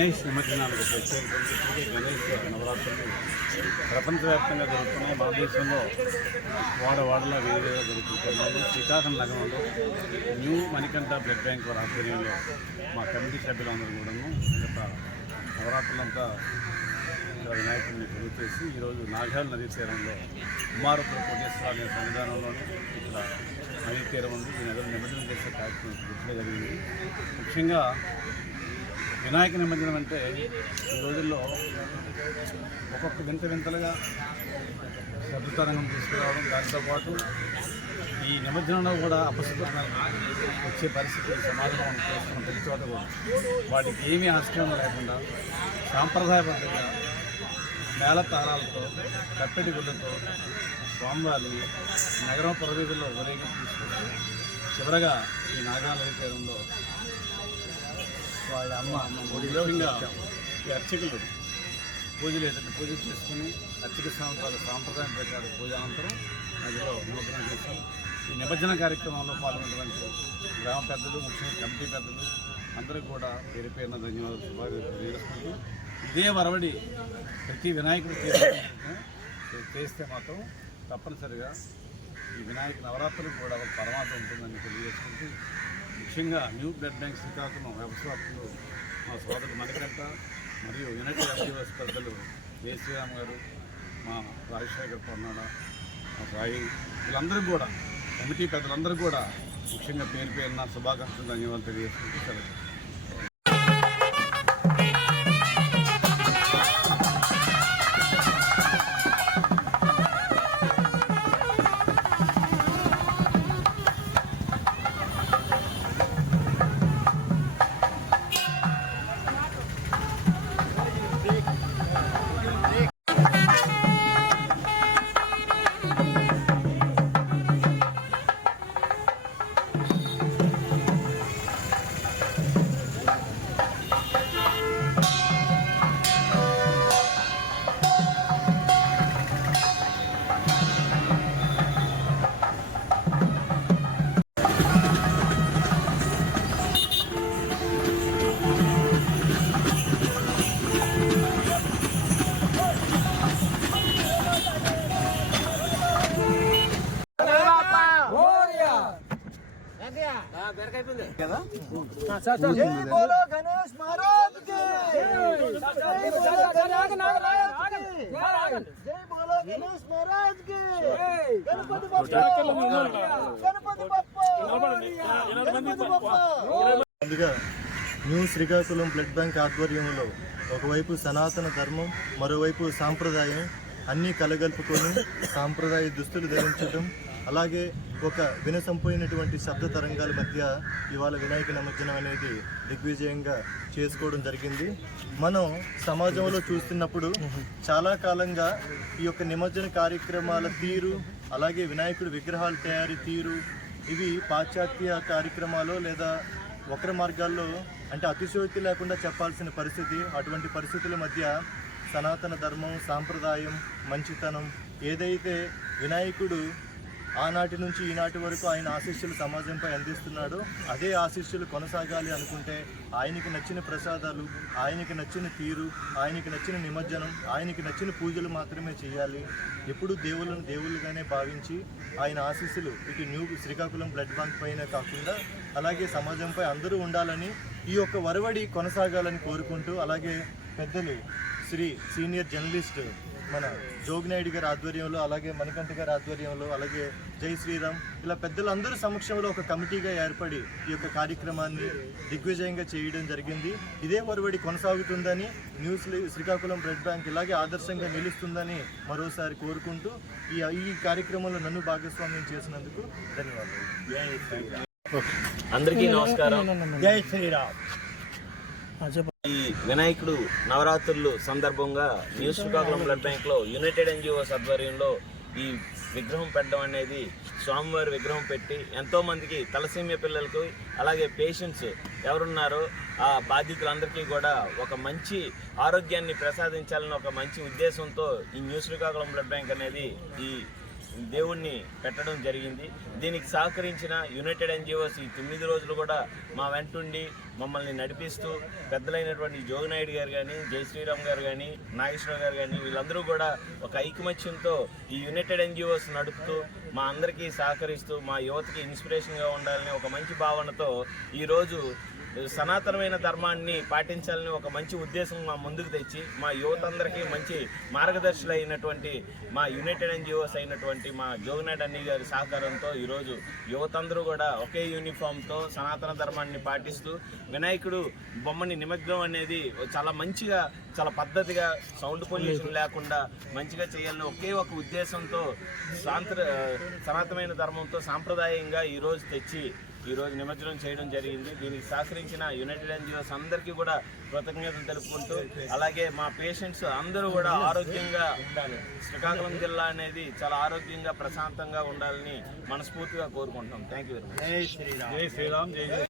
గణేష్ నిమజ్జనాలకు ప్రత్యేకించి గణేష్ నవరాత్రులు ప్రపంచవ్యాప్తంగా జరుగుతున్నాయి. మన దేశంలో వాడవాడలో వేరువేరుగా జరుగుతున్నాయి. శ్రీకాకుళం నగరంలో న్యూ మణికంఠ బ్లడ్ బ్యాంక్ వారి ఆధ్వర్యంలో మా కమిటీ సభ్యులందరూ కూడాను గత నవరాత్రులంతా ఇక్కడ వినాయకుడిని కొలువు చేసి ఈరోజు నాగాల్ నదీ తీరంలో కుమారపుర కోటేశ్వర అనే సన్నిధానంలోని ఇక్కడ నదీ తీరం ఉంది. ఈ నగరం నిమజ్జనం చేసే కార్యక్రమం పూర్తిగా జరిగింది. ముఖ్యంగా వినాయక నిమజ్జనం అంటే ఈ రోజుల్లో ఒక్కొక్క వింతలుగా శబ్దతరంగం తీసుకురావడం, దాంతోపాటు ఈ నిమజ్జనంలో కూడా అపశుభ్రత వచ్చే పరిస్థితి సమాజంలో మనం చూస్తున్నాం. ప్రతి చోట కూడా వాటికి ఏమీ ఆస్కారం లేకుండా సాంప్రదాయబద్ధంగా మేళ తాళాలతో కట్టడి గుడ్డతో స్వామివారిని నగరం పరిధిలో ఊరేగింపు తీసుకొచ్చి చివరగా ఈ నాగానది తీరంలో వాళ్ళ ముఖ్యంగా ఈ అర్చకులు పూజలు చేసుకుని అర్చక సాంప్రదాయం ప్రకారం పూజ అనంతరం నదిలో నిమజ్జనం చేస్తాం. ఈ నిమజ్జన కార్యక్రమంలో పాల్గొన్నటువంటి గ్రామ పెద్దలు, ముఖ్యంగా కమిటీ పెద్దలు అందరూ కూడా పేరు పేరున ధన్యవాదాలు శుభాకాంక్షలు తెలియజేసుకుంటూ ఇదే వరవడి ప్రతి వినాయకుడు చేస్తే మాత్రం తప్పనిసరిగా ఈ వినాయక నవరాత్రులు కూడా ఒక పరమాత్మ ఉంటుందని తెలియజేసుకుంటూ ముఖ్యంగా న్యూ బ్లడ్ బ్యాంక్ శ్రీకాకుళం వ్యవస్థాపకులు మా సోదరుడు మణికంఠ మరియు యునైటెడ్ ఎన్జిఓస్ పెద్దలు ఏ శ్రీరామ్ గారు, మా రాజశేఖర్ పొన్నాడ, మా సాయి, వీళ్ళందరూ కూడా కమిటీ పెద్దలందరూ కూడా ముఖ్యంగా పేరు పేరున శుభాకాంక్షలు ధన్యవాదాలు తెలియజేసుకుంటూ సెలవు. जय बोलो गणेश महाराज के, जय बोलो गणेश महाराज के, गणपति बप्पा, गणपति बप्पा, गणपति बप्पा। ముందుగా న్యూ శ్రీకాకుళం బ్లడ్ బ్యాంక్ ఆధ్వర్యంలో ఒకవైపు సనాతన ధర్మం, మరోవైపు సాంప్రదాయం అన్నీ కలగలుపుకొని సాంప్రదాయ దుస్తులు ధరించడం, అలాగే ఒక వినసంపోయినటువంటి శబ్ద తరంగాల మధ్య ఇవాళ వినాయక నిమజ్జనం అనేది దిగ్విజయంగా చేసుకోవడం జరిగింది. మనం సమాజంలో చూస్తున్నప్పుడు చాలా కాలంగా ఈ యొక్క నిమజ్జన కార్యక్రమాల తీరు, అలాగే వినాయకుడి విగ్రహాల తయారీ తీరు, ఇవి పాశ్చాత్య కార్యక్రమాలు లేదా వక్ర మార్గాల్లో అంటే అతిశయోక్తి లేకుండా చెప్పాల్సిన పరిస్థితి. అటువంటి పరిస్థితుల మధ్య సనాతన ధర్మం, సాంప్రదాయం, మంచితనం ఏదైతే వినాయకుడు ఆనాటి నుంచి ఈనాటి వరకు ఆయన ఆశీస్సులు సమాజంపై అందిస్తున్నాడు, అదే ఆశీస్సులు కొనసాగాలి అనుకుంటే ఆయనకి నచ్చిన ప్రసాదాలు, ఆయనకి నచ్చిన తీరు, ఆయనకి నచ్చిన నిమజ్జనం, ఆయనకి నచ్చిన పూజలు మాత్రమే చేయాలి. ఎప్పుడు దేవుళ్ళను దేవుళ్ళుగానే భావించి ఆయన ఆశీస్సులు ఇటు న్యూ శ్రీకాకుళం బ్లడ్ బ్యాంక్ పైన కాకుండా అలాగే సమాజంపై అందరూ ఉండాలని, ఈ యొక్క వరవడి కొనసాగాలని కోరుకుంటూ, అలాగే పెద్దలు శ్రీ సీనియర్ జర్నలిస్ట్ మన జోగినాయుడు గారి ఆధ్వర్యంలో, అలాగే మణికంఠ గారి ఆధ్వర్యంలో, అలాగే జై శ్రీరామ్ ఇలా పెద్దలందరూ సమక్షంలో ఒక కమిటీగా ఏర్పడి ఈ యొక్క కార్యక్రమాన్ని దిగ్విజయంగా చేయడం జరిగింది. ఇదే వరవడి కొనసాగుతుందని, శ్రీకాకుళం బ్లడ్ బ్యాంక్ ఇలాగే ఆదర్శంగా నిలుస్తుందని మరోసారి కోరుకుంటూ ఈ కార్యక్రమంలో నన్ను భాగస్వామ్యం చేసినందుకు ధన్యవాదాలు. అందరికీ నమస్కారం. జై శ్రీరామ్. ఈ వినాయకుడు నవరాత్రులు సందర్భంగా న్యూ శ్రీకాకుళం బ్లడ్ బ్యాంక్లో యునైటెడ్ ఎన్జిఓస్ ఆధ్వర్యంలో ఈ విగ్రహం పెట్టడం అనేది, స్వామివారి విగ్రహం పెట్టి ఎంతోమందికి తలసీమియా పిల్లలకు అలాగే పేషెంట్స్ ఎవరున్నారో ఆ బాధితులందరికీ కూడా ఒక మంచి ఆరోగ్యాన్ని ప్రసాదించాలని ఒక మంచి ఉద్దేశంతో ఈ న్యూ శ్రీకాకుళం బ్లడ్ బ్యాంక్ అనేది ఈ దేవుణ్ణి పెట్టడం జరిగింది. దీనికి సహకరించిన యునైటెడ్ ఎన్జిఓస్ ఈ 9 రోజులు కూడా మా వెంటుండి మమ్మల్ని నడిపిస్తూ పెద్దలైనటువంటి జోగినాయుడు గారు కానీ, జై శ్రీరామ్ గారు కానీ, నాగేశ్వరరావు గారు కానీ వీళ్ళందరూ కూడా ఒక ఐకమత్యంతో ఈ యునైటెడ్ ఎన్జిఓస్ నడుపుతూ మా అందరికీ సహకరిస్తూ మా యువతకి ఇన్స్పిరేషన్గా ఉండాలని ఒక మంచి భావనతో ఈరోజు సనాతనమైన ధర్మాన్ని పాటించాలని ఒక మంచి ఉద్దేశం మా ముందుకు తెచ్చి మా యువత అందరికీ మంచి మార్గదర్శులు అయినటువంటి మా యునైటెడ్ ఎన్జిఓస్ అయినటువంటి మా జోగినాయుడు అన్నయ్య గారి సహకారంతో ఈరోజు యువత అందరూ కూడా ఒకే యూనిఫామ్తో సనాతన ధర్మాన్ని పాటిస్తూ వినాయకుడు బొమ్మని నిమగ్నం అనేది చాలా మంచిగా, చాలా పద్ధతిగా, సౌండ్ పొల్యూషన్ లేకుండా మంచిగా చేయాలని ఒకే ఒక ఉద్దేశంతో సనాతనమైన ధర్మంతో సాంప్రదాయంగా ఈరోజు తెచ్చి ఈరోజు నిమజ్జనం చేయడం జరిగింది. దీనికి సహకరించిన యునైటెడ్ ఎన్జిఓస్ అందరికీ కూడా కృతజ్ఞతలు తెలుపుకుంటూ, అలాగే మా పేషెంట్స్ అందరూ కూడా ఆరోగ్యంగా ఉండాలి, శ్రీకాకుళం జిల్లా అనేది చాలా ఆరోగ్యంగా ప్రశాంతంగా ఉండాలని మనస్ఫూర్తిగా కోరుకుంటున్నాం. Thank you very much. జై శ్రీరామ్.